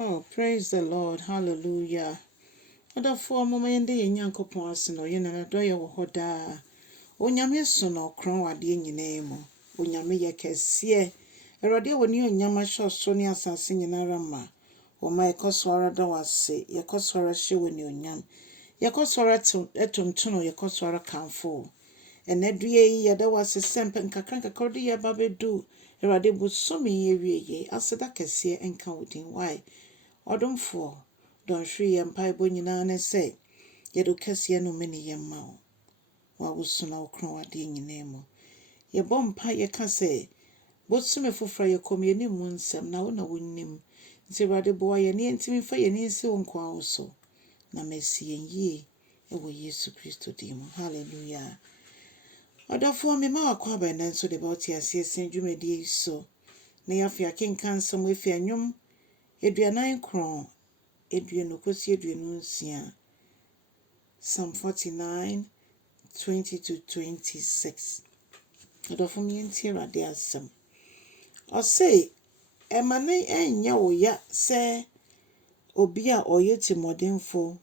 Oh, praise the Lord. Hallelujah. Adafo mama yende ye Nyankopon ase no ye na do ye wo hoda. Onyame so no kron wade nyina mu. Onyame ye kese. Erode woni onyama hyoso ne asase nyina rama. O mai kosora da wase. Ye kosora hye woni onyam. Ye kosora etumtuno ye kosora kanfo. Enedue yi ye da wase sempe nkakra de ye babedu. Erode bu so me ye wieye. Aseda kese enka wodin why. Odomfo don hwe ye mpaebo nyina ne se ye do kase no meni ye ma wo wa wosuna okron wade nyina mu ye bompa ye ka se bosume fofra ye komye ni mu nsem na wo na wonnim nti rade bo ye ne ntimi fa ye ne nsi wonko awoso na mesi yie e wo Yesu Kristo dim. Hallelujah. Odafo me ma akwa ba nan so de ba oti ase sen dwumadi so na ya fia kenkan som efi anwom eduanan kron eduenu kosi eduenu nsia Psalm 49 20 to 26. Odofo mi enti rade asem. O say emane enya wo ya se obi a oye timodemfo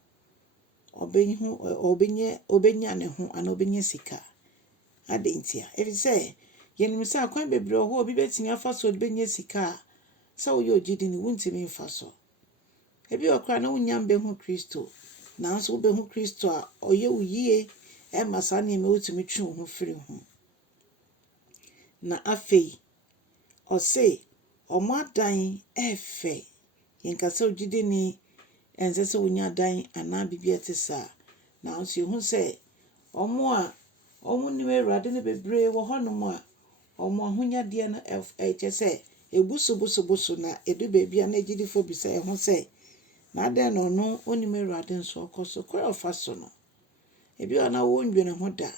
obenya ne ho ana obenya sika. Adentia. Efi say yenim se akwan bebre ho obi betimi afa so obenya sika se wo ye ogidi ni wuntimi mfa so. Ebi okra na wunyam be hu Kristo. Na nso be hu Kristo a oye uyiye e masane me wutimi twu ho firi ho. Na afei o say omadan efe yenkasa ogidi ni ensese wunya dan ana bibia tesa. Na nso hu say omo ni Awurade ne bebre wo honom a omo ahonya de na chese ebuso na edu bebia na egidifo bisa e ho say na den no oni Awurade nso okoso kora ofaso no ebi ona wo ndwene ho da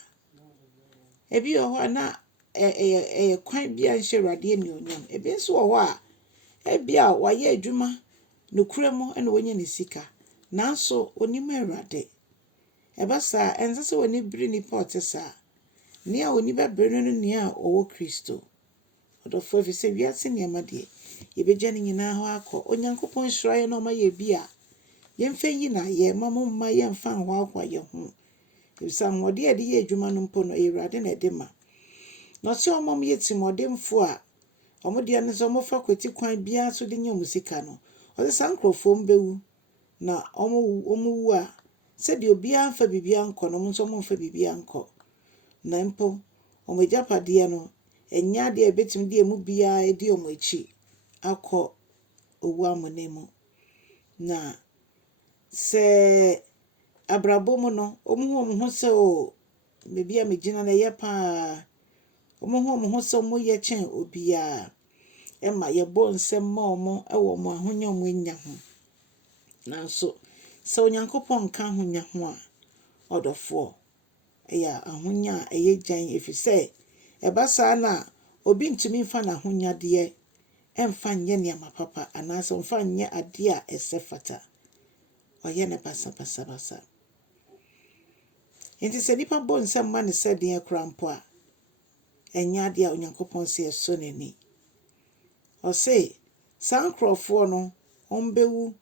ebi ho na kwan bia nhye Awurade ni onyam ebi nso wo a ebia waye adwuma no kuremo ene wonye ne sika nanso oni Awurade ebasa ensese woni biri ni potesa ni a oni bebre no ni a owo Kristo odofo fi se wiase ni amade yebeja ni nyina ho akọ onyankopon hiraye no ma ye bia yemfa yi na ye mamma yemfa nhoahoa ye ho ebisa nwode ye de ye adwuma no mpo no Awurade na de ma no se omom ye timodemfo a omode ne so mofa kweti kwan bia so de nyam sika no o se sankrofo mbewu na omu a se de obia mfa bibia nko no nso mo mfa bibia nko na mpo omejapade no enya de ebetim de emu bia edi omochi akọ owu amonemu na se abrabomu no omuhu se o bibia megina na ye pa omuhu se mo ye chen obia ema ye bo nsem ma omo ewo mo ahonya mo nya ho nanso se onyankopon ka ahonya ho a odofo eya ahonya eye gyan efise ebasa na obi ntumi mfa na ahonya de emfa nye ne amapapa anase mfa nye ade a esefata oye ne basa enti se nipa bo nsem ma ne se den krampo a enya ade a onyankopon se eso nani o se sankrofo no ombewu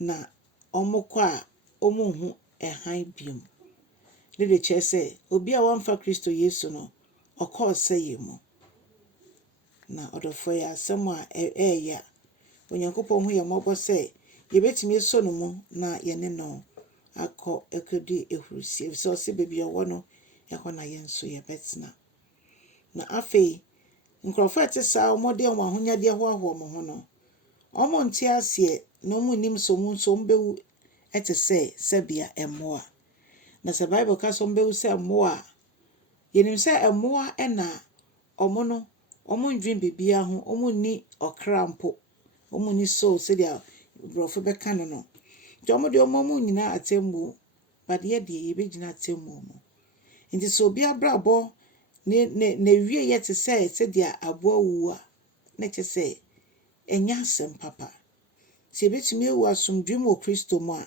na omukọ a omuhu ehan biom de chese obi a wamfa Kristo Yesu no okọ seye mu na odofo ya asem a eya onyankopon hu ye mobo se ye betimi eso no mu na ye ne no akọ ekodi ehurusie so se bebia wo no ehọ na ye nso ye betna na afei nkrofo etesa omode nwa ahonya de ho mo ho no omo nti ase no mu nim so mu nso mbewu etese sebia emoa na se Bible ka so mbewu se emoa yenim se emoa ena omo no omo ndwin bibia ho omo ni okrampo omo ni soul se dia brofo beka no nti omo de omo nyina atembu bade ye de ye begina atembu mo nti so obi abrabo ne wie ye se dia abo wu a na chese enya asem papa se betumi ewu asomdwem wo Kristo mu a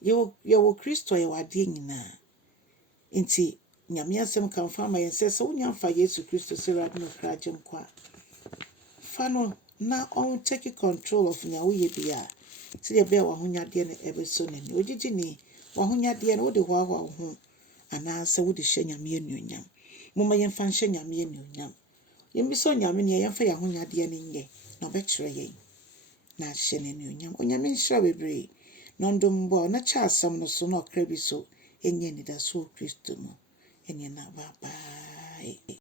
ye wo Kristo ye wade nyina nti nyame asem kan fa ma yense se wonya fa Yesu Kristo se rad no kragem kwa fa no na on take control of nya woyɛ bia sɛ de bia wahonyade no ebeso nani ogigi ni wahonyade no wo de hoahoa wo ho ana sɛ wo de hyɛ nyame anuonyam moma yɛmfa nhyɛ nyame anuonyam yɛmbiso nyame ne yɛmfa yahonyade no nyɛ na ɔbɛkyerɛ yɛn na hyɛ n'anuonyam onyame nhyira bebree na ndom bɔ na kyɛ asɛm no so na ɔkra bi so ɛnyɛ nidaso Kristo mu ɛnyɛ na bye bye.